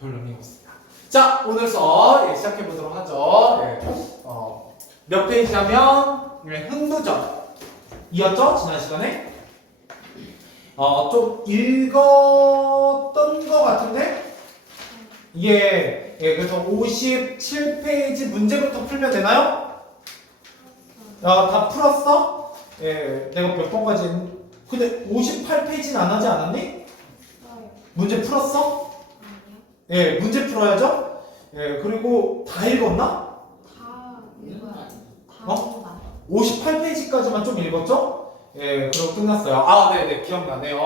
별 의미가 없습니다. 자, 오늘 수업 시작해 보도록 하죠. 몇 페이지냐면 흥부전이었죠? 지난 시간에 좀 읽었던 것 같은데 그래서 57페이지 문제부터 풀면 되나요? 다 풀었어? 내가 몇 번까지 했는데 근데 58페이지는 안 하지 않았니? 문제 풀었어? 아니요. 문제 풀어야죠? 그리고 다 읽었나? 다 읽어야 돼. 다 어? 읽어야 58페이지까지만 좀 읽었죠? 그럼 끝났어요. 네네, 기억나네요.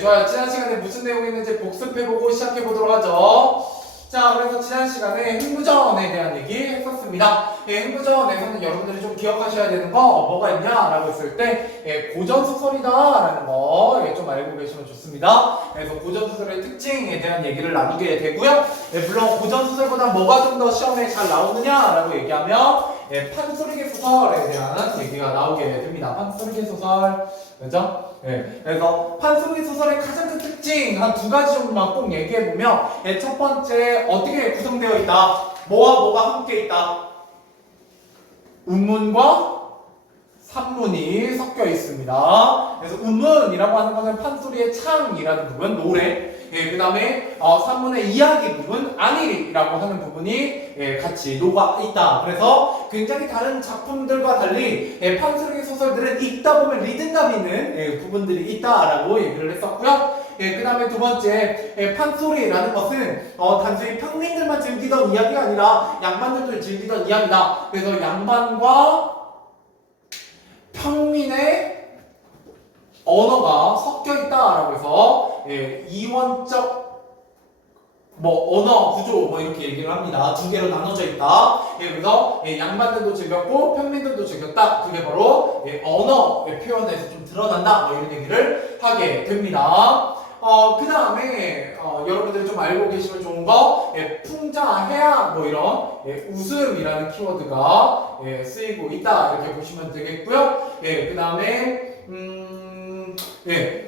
좋아요. 지난 시간에 무슨 내용이 있는지 복습해보고 시작해보도록 하죠. 자, 그래서 지난 시간에 흥부전에 대한 얘기 했었습니다. 흥부전에서는 여러분들이 좀 기억하셔야 되는 거 뭐가 있냐라고 했을 때 고전소설이다라는 거 좀 알고 계시면 좋습니다. 그래서 고전소설의 특징에 대한 얘기를 나누게 되고요. 물론 고전소설보다 뭐가 좀 더 시험에 잘 나오느냐라고 얘기하면 판소리계 소설에 대한 얘기가 나오게 됩니다. 판소리계 소설, 그죠? 그래서 판소리 소설의 가장 큰 특징 한 두 가지 정도만 꼭 얘기해 보면 첫 번째 어떻게 구성되어 있다? 뭐와 뭐가 함께 있다? 운문과 산문이 섞여 있습니다. 그래서 운문이라고 하는 것은 판소리의 창이라는 부분, 노래. 그 다음에 산문의 이야기 부분, 안일이라고 하는 부분이 같이 녹아 있다. 그래서 굉장히 다른 작품들과 달리 판소리 소설들은 읽다 보면 리듬감 있는 부분들이 있다라고 얘기를 했었고요. 그 다음에 두 번째, 판소리라는 것은 단순히 평민들만 즐기던 이야기가 아니라 양반들도 즐기던 이야기다. 그래서 양반과 평민의 언어가 섞여 있다라고 해서 이원적 언어 구조 이렇게 얘기를 합니다. 두 개로 나눠져 있다. 그래서 양반들도 즐겼고 평민들도 즐겼다. 그게 바로 언어의 표현에서 좀 드러난다. 이런 얘기를 하게 됩니다. 그 다음에 여러분들이 좀 알고 계시면 좋은 거 풍자, 해악 이런 웃음이라는 키워드가 쓰이고 있다 이렇게 보시면 되겠고요. 그 다음에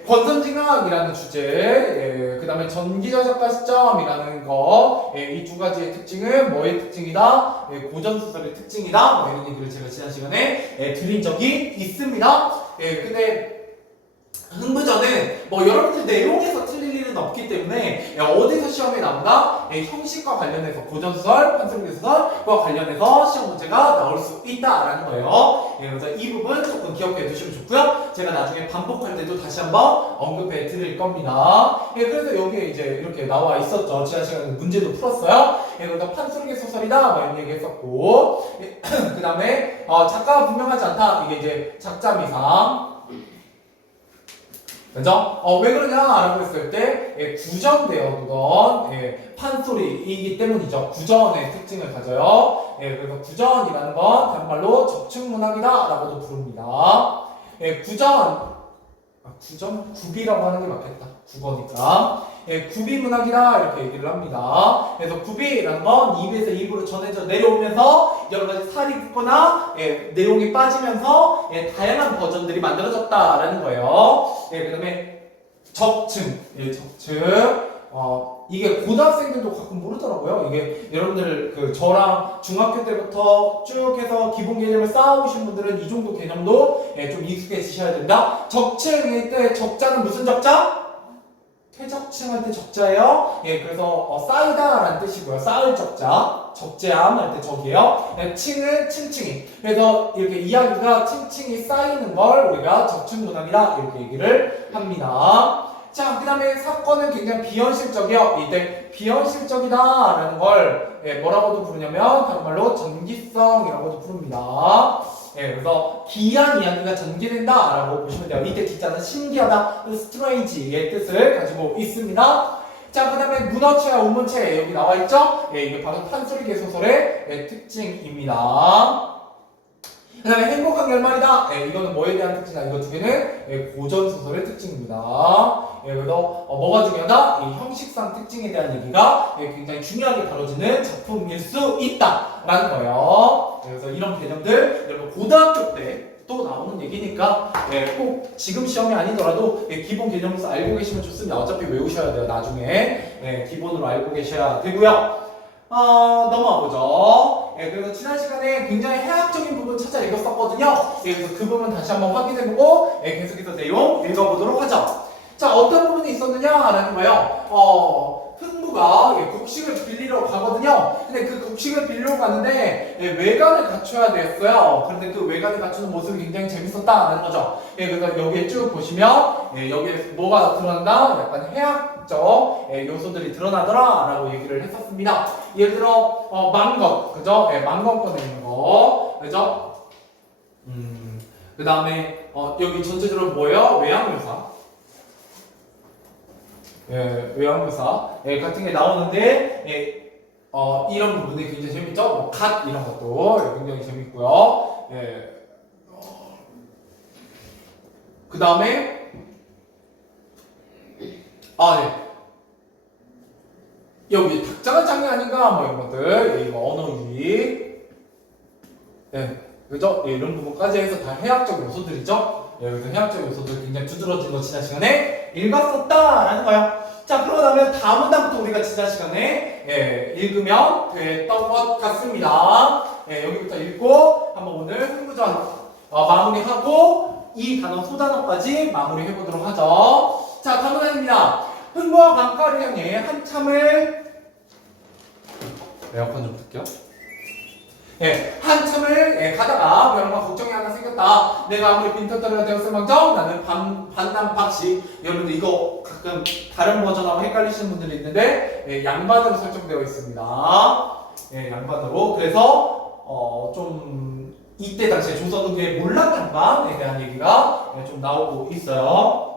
권선징악이라는 주제, 그 다음에 전기저작가 시점이라는 거, 이 두 가지의 특징은 뭐의 특징이다? 고전소설의 특징이다. 이런 얘기를 제가 지난 시간에 드린 적이 있습니다. 근데 흥부전은 여러분들 내용에서 틀릴 일은 없기 때문에 어디서 시험에 나온다? 형식과 관련해서 고전소설, 판소리소설과 관련해서 시험 문제가 나올 수 있다라는 거예요. 그래서 이 부분 조금 기억해 두시면 좋고요. 제가 나중에 반복할 때도 다시 한번 언급해 드릴 겁니다. 그래서 여기에 이제 이렇게 나와 있었죠. 지난 시간에 문제도 풀었어요. 그래서 판소리 소설이다 이런 얘기 했었고 그 다음에 작가가 분명하지 않다. 이게 이제 작자미상. 그죠? 왜 그러냐라고 했을 때 구전되어두던 판소리이기 때문이죠. 구전의 특징을 가져요. 그래서 구전이라는 건 다른 말로 적층문학이다라고도 부릅니다. 구전? 구비라고 하는 게 맞겠다. 국어니까. 구비문학이다 이렇게 얘기를 합니다. 그래서 구비라는 건 입에서 입으로 전해져 내려오면서 여러 가지 살이 붙거나 내용이 빠지면서 다양한 버전들이 만들어졌다라는 거예요. 그 다음에 적층, 적층. 이게 고등학생들도 가끔 모르더라고요. 이게 여러분들 저랑 중학교 때부터 쭉 해서 기본 개념을 쌓아오신 분들은 이 정도 개념도 좀 익숙해지셔야 된다. 적층일 때 적자는 무슨 적자? 퇴적층 할 때 적자예요. 그래서 쌓이다라는 뜻이고요. 쌓을 적자, 적재함 할 때 적이에요. 층은 층층이. 그래서 이렇게 이야기가 층층이 쌓이는 걸 우리가 적층문학이다 이렇게 얘기를 합니다. 자, 그 다음에 사건은 굉장히 비현실적이요. 이때 비현실적이다라는 걸 뭐라고도 부르냐면 다른 말로 전기성이라고도 부릅니다. 그래서 기이한 이야기가 전개된다라고 보시면 돼요. 이때 기자는 신기하다, strange의 뜻을 가지고 있습니다. 자, 그 다음에 문어체와 우문체 여기 나와 있죠? 이게 바로 판소리계 소설의 특징입니다. 그 다음에 행복한 결말이다. 이거는 뭐에 대한 특징이다? 이거 두 개는 고전소설의 특징입니다. 그래서 뭐가 중요하다? 이 형식상 특징에 대한 얘기가 굉장히 중요하게 다뤄지는 작품일 수 있다라는 거예요. 그래서 이런 개념들 여러분 고등학교 때 또 나오는 얘기니까 꼭 지금 시험이 아니더라도 기본 개념으로서 알고 계시면 좋습니다. 어차피 외우셔야 돼요. 나중에 기본으로 알고 계셔야 되고요. 넘어가 보죠. 그래서 지난 시간에 굉장히 해학적인 부분 찾아 읽었었거든요. 그래서 그 부분 다시 한번 확인해보고 계속해서 내용 읽어보도록 하죠. 자, 어떤 부분이 있었느냐라는 거예요. 흥부가 곡식을 빌리러 가거든요. 근데 그 곡식을 빌리러 가는데 외관을 갖춰야 됐어요. 그런데 그 외관을 갖추는 모습이 굉장히 재밌었다라는 거죠. 그래서 여기에 쭉 보시면 여기에 뭐가 드러난다? 약간 해학적 요소들이 드러나더라라고 얘기를 했었습니다. 예를 들어 망건, 그죠? 망건 꺼내는 거, 그죠? 그 다음에 여기 전체적으로 뭐예요? 외양묘사. 외양묘사 같은 게 나오는데 이런 부분이 굉장히 재밌죠? 뭐 갓 이런 것도 굉장히 재밌고요. 그 다음에 여기 닭장을 짱이 아닌가 뭐 이런 것들 이거 언어 유희 그죠? 이런 부분까지 해서 다 해학적 요소들이죠. 그래서 해학적 요소들 굉장히 두드러진 거 지난 시간에 읽었었다라는 거예요. 자, 그러고 나면 다음 문단부터 우리가 지난 시간에 읽으면 됐던 것 같습니다. 여기부터 읽고 한번 오늘 흥부전 마무리하고 이 단어 소단어까지 마무리해보도록 하죠. 자, 다음 문단입니다. 흥부와 강가를 향해 한참을 에어컨 좀 틀게요. 한참을 가다가 별과 걱정이 하나 생겼다. 내가 아무리 빈털터리가 되었을망정 나는 반남박씨. 여러분들 이거 가끔 다른 버전하고 헷갈리시는 분들이 있는데 양반으로 설정되어 있습니다. 양반으로. 그래서 좀 이때 당시에 조선 후기의 몰락양반에 대한 얘기가 좀 나오고 있어요.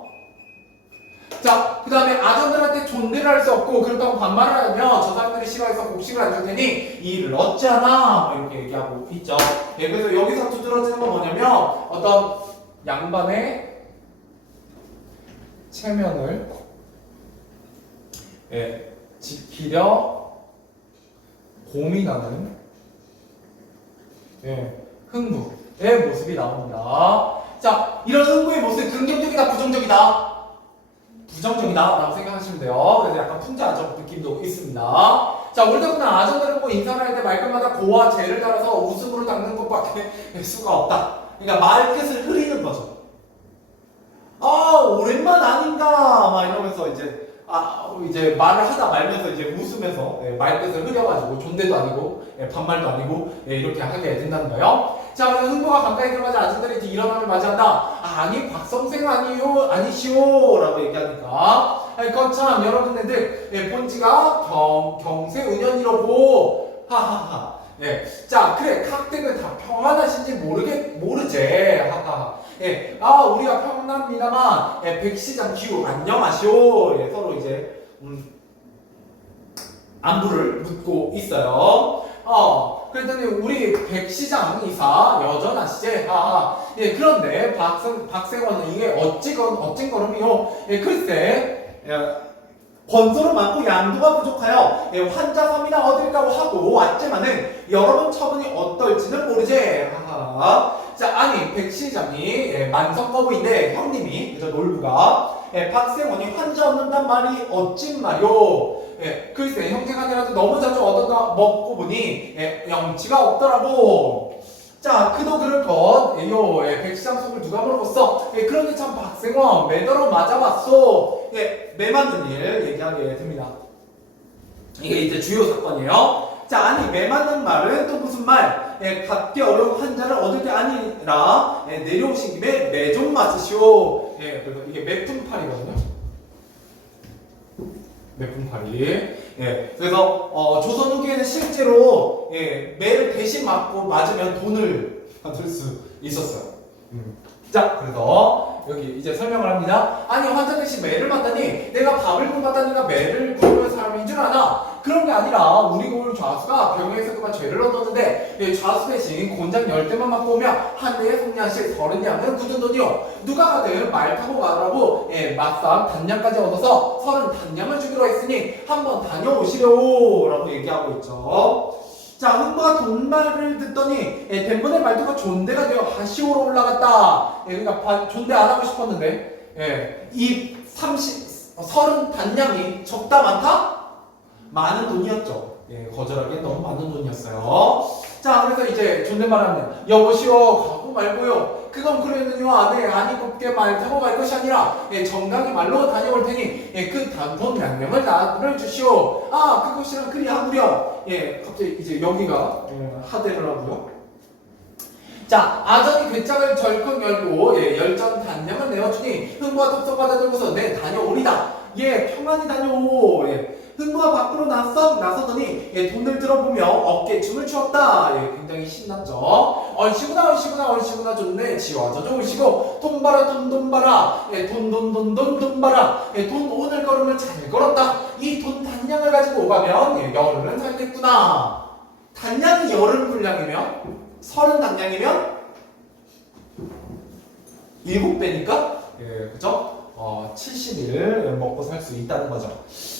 자, 그 다음에 아전들한테 존대를 할 수 없고 그렇다고 반말을 하면 저 사람들이 싫어해서 곡식을 안 줄 테니 이 일을 어찌하나 이렇게 얘기하고 있죠. 그래서 여기서 두드러지는 건 뭐냐면 어떤 양반의 체면을 지키려 고민하는 흥부의 모습이 나옵니다. 자, 이런 흥부의 모습이 긍정적이다, 부정적이다? 부정적이다라고 생각하시면 돼요. 그래서 약간 풍자적 느낌도 있습니다. 자, 옳다구나. 아전들을 보고 인사를 할 때 말끝마다 고와 제를 달아서 웃음으로 닦는 것밖에 수가 없다. 그러니까 말끝을 흐리는 거죠. 오랜만 아닌가 막 이러면서 이제 말을 하다 말면서 이제 웃으면서 말끝을 흐려가지고 존대도 아니고 반말도 아니고 이렇게 하게 된다는 거예요. 자, 그래서 흥부가 가까이 들어가자 아저들이 이제 일어남을 맞이한다. 아니 박성생 아니시오 라고 얘기하니까 거참 여러분들 본지가 경세은연이라고 하하하. 자, 그래 각택은 다 평안하신지 모르제 하하하. 우리가 평안합니다만 백시장 기후 안녕하시오. 서로 이제 안부를 묻고 있어요. 그랬더니 우리 백시장 이사 여전하시제. 그런데 박생원은 이게 어찐 걸음이요. 글쎄 권소로 많고 양도가 부족하여 환자 섬이나 어딜까고 하고 왔지만은 여러분 처분이 어떨지는 모르제. 자, 아니 백시장이 만성거부인데 형님이 그죠 놀부가 박생원이 환자 얻는단 말이 어찐 말이오. 글쎄 형제간이라도 너무 자주 얻어가 먹고 보니 영치가 없더라고. 자, 그도 그럴 것. 백시장 속을 누가 물어봤어? 그런데 참 박생원 매더러 맞아봤소. 매 맞는 일 얘기하게 됩니다. 이게 이제 주요 사건이에요. 자, 아니 매 맞는 말은 또 무슨 말? 갖기 어려운 환자를 얻을 게 아니라 내려오신 김에 매 좀 맞으시오. 그래서 이게 매푼팔이거든요. 매푼팔이. 그래서 조선 후기에는 실제로 매를 대신 맞으면 돈을 받을 수 있었어요. 자, 그래서 여기 이제 설명을 합니다. 아니 환자 대신 매를 맞다니 내가 밥을 굶었다니까 매를 굶는 사람인 줄 아나? 그런 게 아니라 우리 고을 좌수가 병에서 그만 죄를 얻었는데 좌수 대신 곤장 10대만 맞고 오면 한 대에 송량실 30냥은 굳은 돈이요. 누가 가든 말 타고 가라고 맞상 단량까지 얻어서 30단량을 주기로 했으니 한번 다녀오시려고 라고 얘기하고 있죠. 자, 흥부가 돈말을 듣더니 덴번의 말투가 존대가 되어 하시오로 올라갔다. 그러니까 존대 안 하고 싶었는데 이 30 단량이 적다 많다? 많은 돈이었죠. 거절하기엔 너무 많은 돈이었어요. 자, 그래서 이제 존댓말하면 여보시오 가고 말고요. 그건 그랬느냐 아니 곱게 말 타고 갈 것이 아니라 정강이 말로 다녀올 테니 그 돈 양념을 나를 주시오. 아, 그것이랑 그리 하구려. 갑자기 이제 여기가 하대를 하고요. 자, 아전이 괴짝을 절컥 열고 열전 단량을 내어주니 흥부가 덥석 받아들고서 다녀오리다. 평안히 다녀오. 흥부가 밖으로 나서더니 돈을 들어보며 어깨춤을 추었다. 굉장히 신났죠. 얼씨구나 좋네. 지와 저저 올시고 돈 봐라 돈 봐라. 돈 봐라. 돈 오늘 걸음을 잘 걸었다. 이 돈 단량을 가지고 오가면 열흘은 살겠구나. 단량이 열흘 분량이면 30 단량이면 7배니까 그죠? 70일 먹고 살 수 있다는 거죠.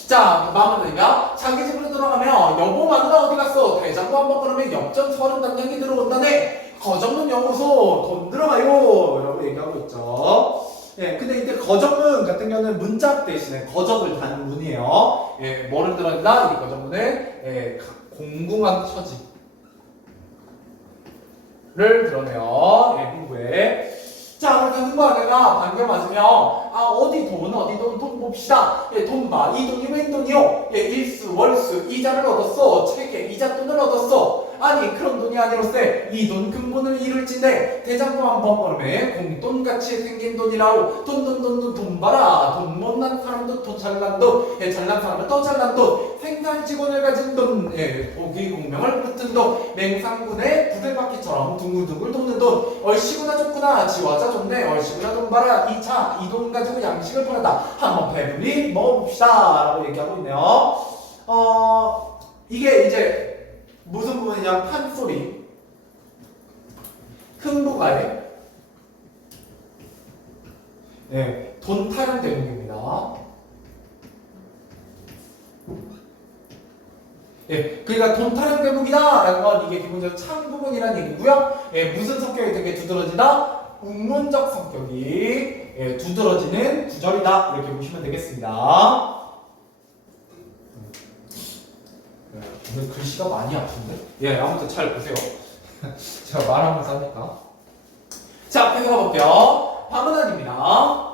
자, 마무리가 자기 집으로 들어가면 여보 마누라 어디 갔어? 대장부 한번 끊으면 엽전 30 단량이 들어온다네. 거정문 영호소 돈 들어가요 라고 얘기하고 있죠. 근데 이때 거정문 같은 경우는 문짝 대신에 거적을 단 문이에요. 뭐를 들어간다? 이 거정문에 공궁한 처지를 드러내요. 흥부에. 자, 그래서 흥부아내가 반겨 맞으면 어디 돈 봅시다. 돈 봐. 이 돈이 웬 돈이요? 일수 월수 이자를 얻었어. 책에 이자돈을 얻었어. 아니 그런 돈이 아니로세. 이 돈 근본을 이룰진데 대장부 한번 걸음에 공돈같이 생긴 돈이라오. 돈 봐라. 돈 못난 사람도 돈 잘난 돈. 잘난 사람은 더 잘난 돈. 생산 직원을 가진 돈. 보기 공명을 붙은 돈. 맹상군의 부들바퀴처럼 둥글둥글 돕는 돈. 얼씨구나 좋구나. 지화자 좋네. 얼씨구나 돈 봐라. 이 돈 가지고 양식을 팔았다. 한번 배불리 먹어봅시다 라고 얘기하고 있네요. 이게 이제 무슨 부분이냐? 판소리. 흥부가의 돈 타령 대목입니다. 그러니까 돈 타령 대목이다라는 건 이게 기본적으로 창 부분이라는 얘기고요. 무슨 성격이 되게 두드러지다? 운문적 성격이 두드러지는 구절이다. 이렇게 보시면 되겠습니다. 오늘 글씨가 많이 아픈데? 아무튼 잘 보세요. 제가 말하면서 하니까. 자, 앞에 가볼게요. 방문안입니다.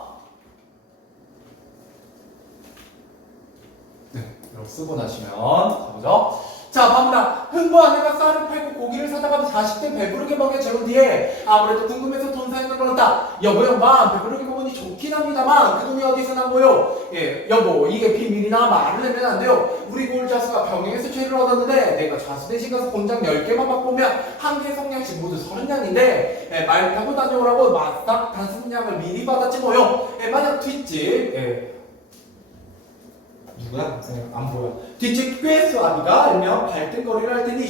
이렇게 쓰고 나시면 가보죠. 자, 방문안. 흥부아내가 쌀을 팔고 고기를 사다가 자식들 배부르게 먹여 재운 뒤에 아무래도 궁금해서 돈 사용을 걸었다. 여보 양반 배부르게 먹으니 좋긴 합니다만 그 돈이 어디서 난 거요? 여보 이게 비밀이나 말을 내면 안 돼요. 우리 고을 자수가 병행해서 죄를 얻었는데 내가 자수 대신 가서 곤장 10개만 바꾸면 한 개 성냥씩 모두 30냥인데 말 타고 다녀오라고 마싹 5냥을 미리 받았지 뭐요. 만약 뒷집 누구야? 안 보여. 뒷집 꾀수 아비가 알면 발등거리를 할 테니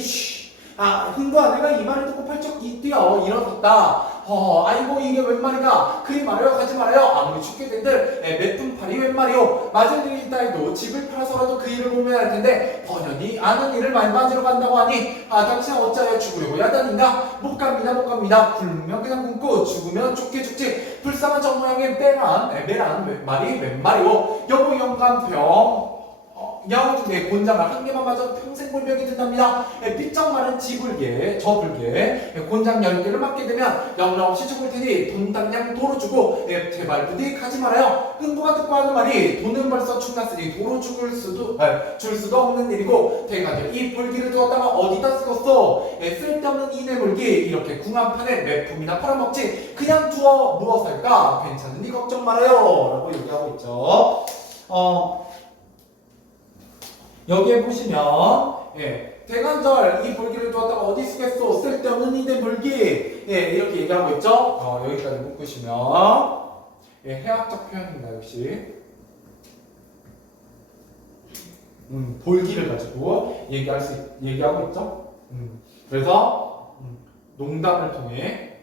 흥부아내가 이 말을 듣고 팔쩍 뛰어 일어섰다. 아이고 이게 웬 말이가? 그리 말하여 가지 말아요. 아무리 죽게 된들 몇푼 팔이 웬 말이오. 맞을 일이 있다 해도 집을 팔아서라도 그 일을 보면 할 텐데 번연히 아는 일을 맞으러 간다고 하니 당신 어찌하여 죽으려고 야단인가? 못 갑니다. 굶으면 그냥 굶고 죽으면 죽게 죽지. 불쌍한 저 모양의 매란 말이 웬 말이오. 여보 영감평 야후중에 곤장을 한 개만 맞아도 평생 골병이 된답니다. 삐쩍 마른 지불개, 저불개, 곤장 10개를 맞게 되면 영락없이 죽을 테니 돈 당량 도로 주고 제발 부디 가지 말아요. 흥부가 듣고 하는 말이 돈은 벌써 축났으니 도로 줄 수도 없는 일이고 대가들 이 불기를 두었다가 어디다 쓰겠어. 쓸데없는 이 내물기 이렇게 궁합판에 매품이나 팔아먹지 그냥 두어 무엇 할까? 괜찮으니 걱정 말아요 라고 얘기하고 있죠. 여기에 보시면 대관절 이 볼기를 두었다가 어디 쓰겠소? 쓸데없는 이대 볼기 이렇게 얘기하고 있죠. 여기까지 묶으시면 해학적 표현입니다. 역시 볼기를 가지고 얘기하고 있죠. 그래서 농담을 통해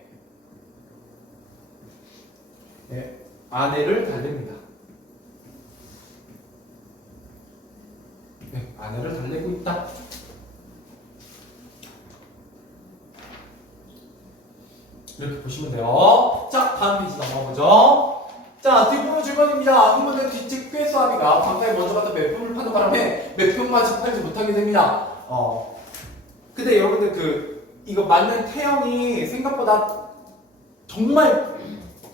아내를 달랩니다. 아내를 달래고 있다. 이렇게 보시면 돼요. 자, 다음 페이지 넘어가 보죠. 자, 뒷부분 질문입니다. 흥분된 뒤측 꾀수합이가 방사에 먼저 갔다 매품을 파는 바람에 매품마저 팔지 못하게 됩니다. 근데 여러분들 이거 맞는 태형이 생각보다 정말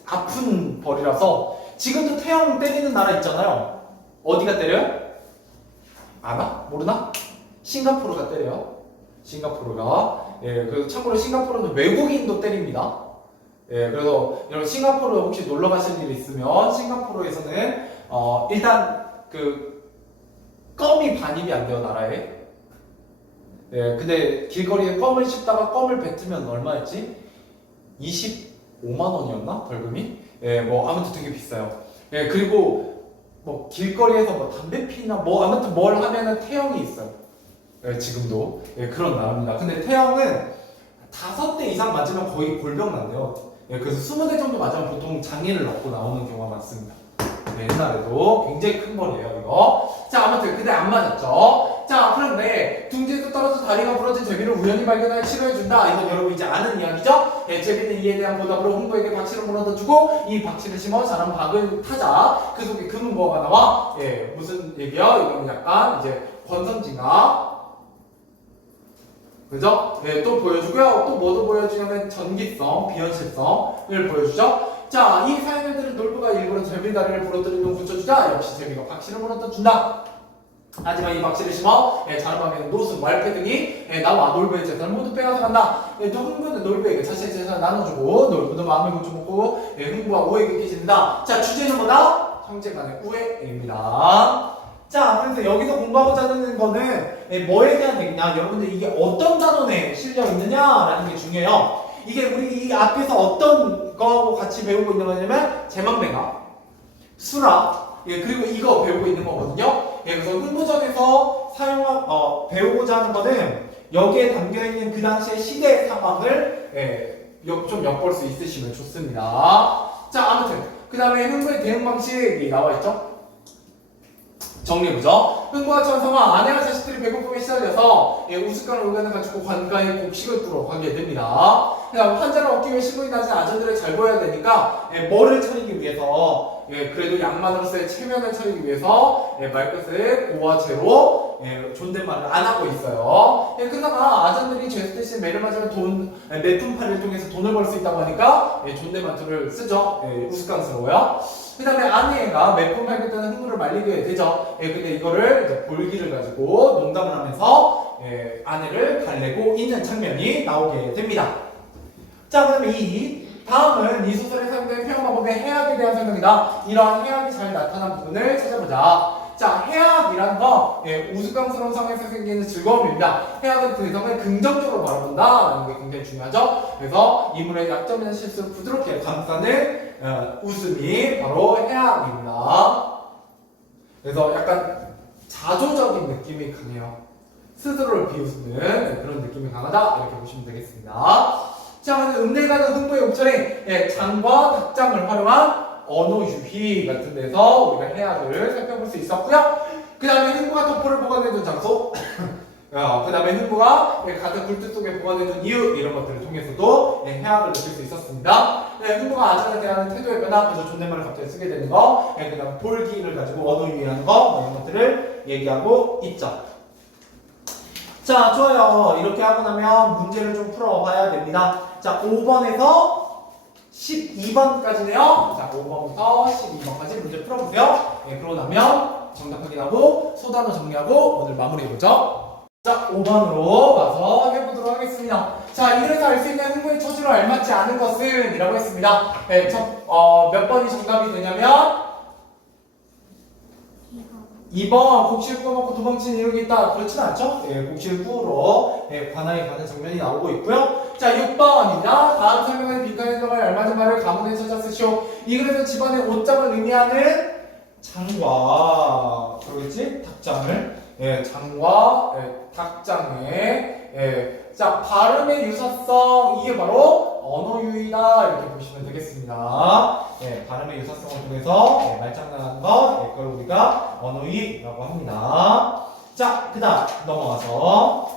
아픈 벌이라서 지금도 태형 때리는 나라 있잖아요. 어디가 때려요? 아나? 모르나? 싱가포르가 때려요. 싱가포르가. 예, 그래서 참고로 싱가포르는 외국인도 때립니다. 예, 그래서 여러분 싱가포르 혹시 놀러 가실 일 있으면 싱가포르에서는 일단 껌이 반입이 안 돼요, 나라에. 예, 근데 길거리에 껌을 씹다가 껌을 뱉으면 얼마였지? 25만 원이었나? 벌금이? 예, 뭐 아무튼 되게 비싸요. 예, 그리고 뭐 길거리에서 뭐 담배 피나 뭐 아무튼 뭘 하면은 태형이 있어요. 예, 지금도. 예, 그런 나라입니다. 근데 태형은 5대 이상 맞으면 거의 골병 난대요. 예, 그래서 20대 정도 맞으면 보통 장애를 얻고 나오는 경우가 많습니다. 네, 옛날에도 굉장히 큰 거리예요, 이거. 자, 아무튼 근데 안 맞았죠. 자, 그런데 둥지에서 떨어져 다리가 부러진 제비를 우연히 발견하여 치료해준다. 이건 여러분 이제 아는 이야기죠. 예, 제비는 이에 대한 보답으로 흥부에게 박씨를 물어다주고 이 박씨를 심어 자란 박을 타자. 그 속에 금은 뭐가 나와? 예, 무슨 얘기야? 이건 약간 이제 권선징악. 그죠? 네, 또 보여주고요. 또 뭐도 보여주냐면 전기성, 비현실성을 보여주죠. 자, 이 사연들은 놀부가 일부러 제비 다리를 부러뜨리는 붙여주자. 역시 제비가 박씨를 물어다준다. 하지만 이 박씨를 심어 자르방에는 노숙, 말패 등이 나와 놀부의 재산을 모두 빼앗아 간다. 또 흥부는 놀부에게 자신의 재산을 나눠주고 놀부도 마음을 고쳐먹고 흥부와 우애에게 깨진다. 자, 주제는 뭐다? 형제간의 우애입니다. 자, 그래서 여기서 공부하고자 하는 거는 뭐에 대한 얘기냐? 여러분들 이게 어떤 단원에 실려 있느냐라는 게 중요해요. 이게 우리 이 앞에서 어떤 거하고 같이 배우고 있는 거냐면 제망배가, 수락, 그리고 이거 배우고 있는 거거든요. 그래서 흥부전에서 배우고자 하는 거는 여기에 담겨있는 그 당시의 시대 상황을 좀 엿볼 수 있으시면 좋습니다. 자, 아무튼 그 다음에 흥부의 대응 방식이 나와있죠. 정리해보죠. 흥부가 처한 상황, 아내와 자식들이 배고픔에 시달려서 우스꽝을 의견을 가지고 관가에 곡식을 뿌러 가게 됩니다. 그다음 환자를 얻기 위해 신분이 낮은 아전들을 잘 보여야 되니까 뭐를 차리기 위해서 그래도 양만으로서의 체면을 차리기 위해서 말끝을 고와 제로 존댓말을 안 하고 있어요. 그러다가 아전들이 죄수 대신 매를 맞으면 매품팔이를 통해서 돈을 벌 수 있다고 하니까 존댓말투를 쓰죠. 우스꽝스러워요. 그 다음에 아내가 매품 팔 때는 흥부를 말리게 되죠. 근데 이거를 이제 볼기를 가지고 농담을 하면서 아내를 달래고 있는 장면이 나오게 됩니다. 자, 그 다음에 다음은 이 소설에 사용된 표현 방법의 해악에 대한 설명이다. 이러한 해악이 잘 나타난 부분을 찾아보자. 자, 해악이라는 거 우스꽝스러운 상황에서 생기는 즐거움입니다. 해악은 대상을 긍정적으로 바라본다라는 게 굉장히 중요하죠. 그래서 인물의 약점이나 실수를 부드럽게 감싸는 웃음이 바로 해악입니다. 그래서 약간 자조적인 느낌이 강해요. 스스로를 비웃는 그런 느낌이 강하다 이렇게 보시면 되겠습니다. 자, 읍내가는 흥부의 옥천에 장과 닭장을 활용한 언어 유희 같은 데서 우리가 해악을 살펴볼 수 있었고요. 그 다음에 흥부가 덕포를 보관해둔 장소, 그 다음에 흥부가 가득 굴뚝 속에 보관해둔 이유 이런 것들을 통해서도 해악을 느낄 수 있었습니다. 흥부가 아전에 대한 태도의 변화, 그래서 존댓말을 갑자기 쓰게 되는 거, 그 다음에 볼기를 가지고 언어 유희하는 거 이런 것들을 얘기하고 있죠. 자, 좋아요. 이렇게 하고 나면 문제를 좀 풀어봐야 됩니다. 자, 5번에서 12번까지네요. 자, 5번부터 12번까지 문제 풀어보세요. 그러고 나면 정답 확인하고 소단어 정리하고 오늘 마무리해보죠. 자, 5번으로 가서 해보도록 하겠습니다. 자, 이래서 알 수 있는 흥부의 처지로 알맞지 않은 것은 이라고 했습니다. 몇 번이 정답이 되냐면 2번 곡실 구워먹고 도망치는 이유가 있다. 그렇진 않죠? 곡실 구우러 관아에 가는 장면이 나오고 있고요. 자, 6번입니다. 다음 설명에 빈칸에 들어갈 알맞은 말을 가문에 찾아 쓰시오. 이 글에서 집안의 옷장을 의미하는 장과 그러겠지? 닭장을 장과 닭장에 자, 발음의 유사성 이게 바로 언어 유희다 이렇게 보시면 되겠습니다. 발음의 유사성을 통해서 말장난하는 것 그걸 우리가 언어 유희라고 합니다. 자, 그다음 넘어가서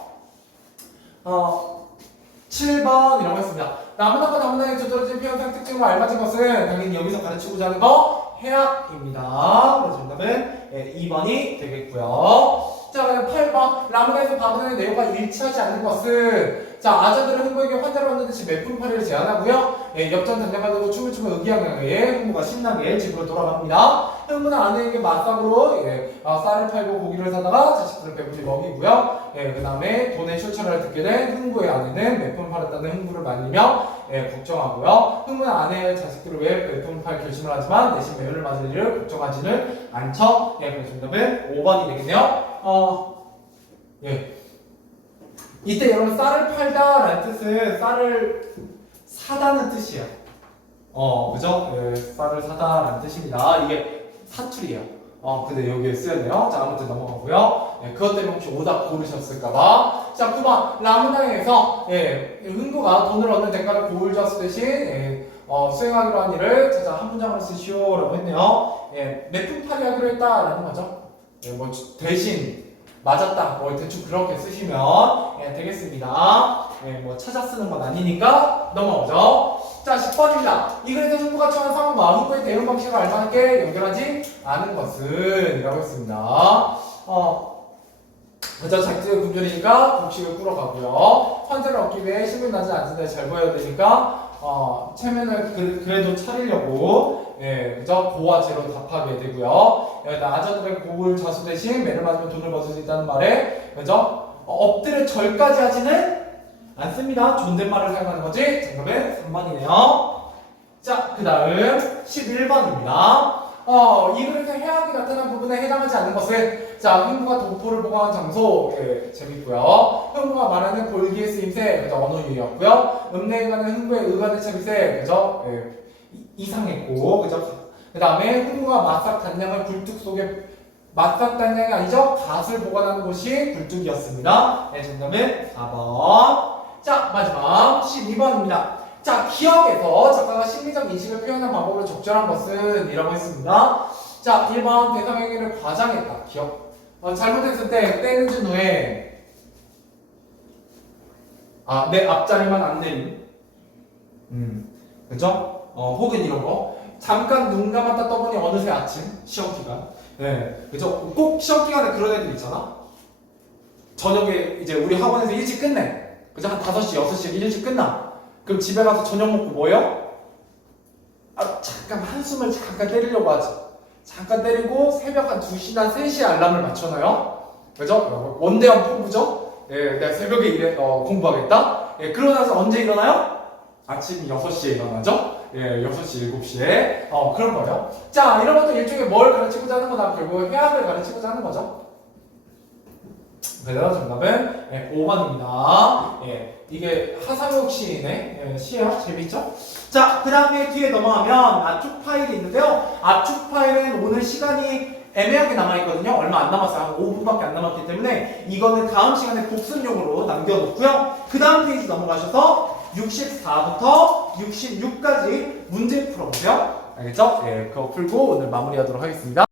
7번이라고 했습니다. 나무나에 두드러진 표현상 특징과 알맞은 것은 당연히 여기서 가르치고자 하는 거 해악입니다. 그래서 정답은 2번이 되겠고요. 자, 8번. 라문에서 바문의 내용과 일치하지 않는 것은 자, 아자들은 흥부에게 환자를 얻는 듯이 매품팔이를 제안하고요. 엽전 단장가지고 춤을 추며 의기양양하게 흥부가 신나게 집으로 돌아갑니다. 흥부는 아내에게 맞삭으로 쌀을 팔고 고기를 사다가 자식들을 배불리 먹이고요. 그 다음에 돈의 출처를 듣게 된 흥부의 아내는 매품을 팔았다는 흥부를 말리며 걱정하고요. 흥부는 아내의 자식들을 위해 매품을 팔 결심을 하지만 대신 매연을 맞을 일을 걱정하지는 않죠. 그래서 정답은 5번이 되겠네요. 이때 여러분 쌀을 팔다라는 뜻은 쌀을 사다는 뜻이에요. 그죠? 쌀을 사다라는 뜻입니다. 이게 사투리예요. 근데 여기에 쓰였네요. 자, 아무튼 넘어가고요. 그것 때문에 혹시 오답 고르셨을까봐. 자, 9번. 라문당에서 흥부가 돈을 얻는 대가를 고을 줬을 대신 수행하기로 한 일을 찾아 한 문장으로 쓰시오라고 했네요. 매품팔이 하기로 했다라는 거죠. 뭐 대신 맞았다. 뭐 대충 그렇게 쓰시면 되겠습니다. 뭐 찾아 쓰는 건 아니니까 넘어오죠. 자, 10번입니다. 이 글에서 흥부가 처한 상황과 흥부의 대응 방식을 알맞게 연결하지 않은 것은 이라고 했습니다. 그저 작지의 군주니까 곡식을 꾸러가고요. 환자를 얻기 위해 힘을 나지 않는데 잘 보여야 되니까 체면을 그래도 차리려고 그저 고화제로 답하게 되고요. 아자들의 고을 자수 대신 매를 맞으면 돈을 벌을 수 있다는 말에 그죠? 엎드려 절까지 하지는 않습니다. 존댓말을 사용하는 거지. 정답은 3번이네요. 자, 그 다음 11번입니다. 이 글에서 해악이 나타난 부분에 해당하지 않는 것은 자, 흥부가 도포를 보관한 장소 재밌고요. 흥부가 말하는 볼기의 쓰임새 그죠? 언어유희였고요. 읍내에 가는 흥부의 의관의 참이새 그죠? 이상했고 그죠? 그 다음에 흥부가 맞삭 단량을 굴뚝 속에 맞삭 단량이 아니죠? 갓을 보관하는 곳이 굴뚝이었습니다. 정답은 4번. 자, 마지막 12번입니다. 자, 기억에서 작가가 심리적 인식을 표현한 방법으로 적절한 것은 이라고 했습니다. 자, 1번 대상행위를 과장했다. 기억. 잘못했을 때 때는 준 후에 내 앞자리만 안 내림. 그죠? 혹은 이런 거. 잠깐 눈 감았다 떠보니 어느새 아침. 시험 기간. 그죠? 꼭 시험 기간에 그런 애들 있잖아. 저녁에 이제 우리 학원에서 일찍 끝내. 그죠? 한 5시, 6시에 일찍 끝나. 그럼 집에 가서 저녁 먹고 뭐예요? 잠깐 한숨을 잠깐 때리려고 하지. 잠깐 때리고 새벽 한 2시나 3시에 알람을 맞춰놔요. 그죠? 원대한 포부죠? 내가 새벽에 공부하겠다. 그러고 나서 언제 일어나요? 아침 6시에 일어나죠? 6시, 7시에. 그런 거예요. 자, 이런 것도 일종의 뭘 가르치고자 하는 거다. 결국 해악을 가르치고자 하는 거죠. 그래서 정답은 5번입니다. 이게 하상욱 시인의 시예요. 재밌죠? 자, 그 다음에 뒤에 넘어가면 압축 파일이 있는데요. 압축 파일은 오늘 시간이 애매하게 남아있거든요. 얼마 안 남았어요. 한 5분밖에 안 남았기 때문에 이거는 다음 시간에 복습용으로 남겨놓고요. 그 다음 페이지 넘어가셔서 64부터 66까지 문제 풀어보세요. 알겠죠? 그거 풀고 오늘 마무리하도록 하겠습니다.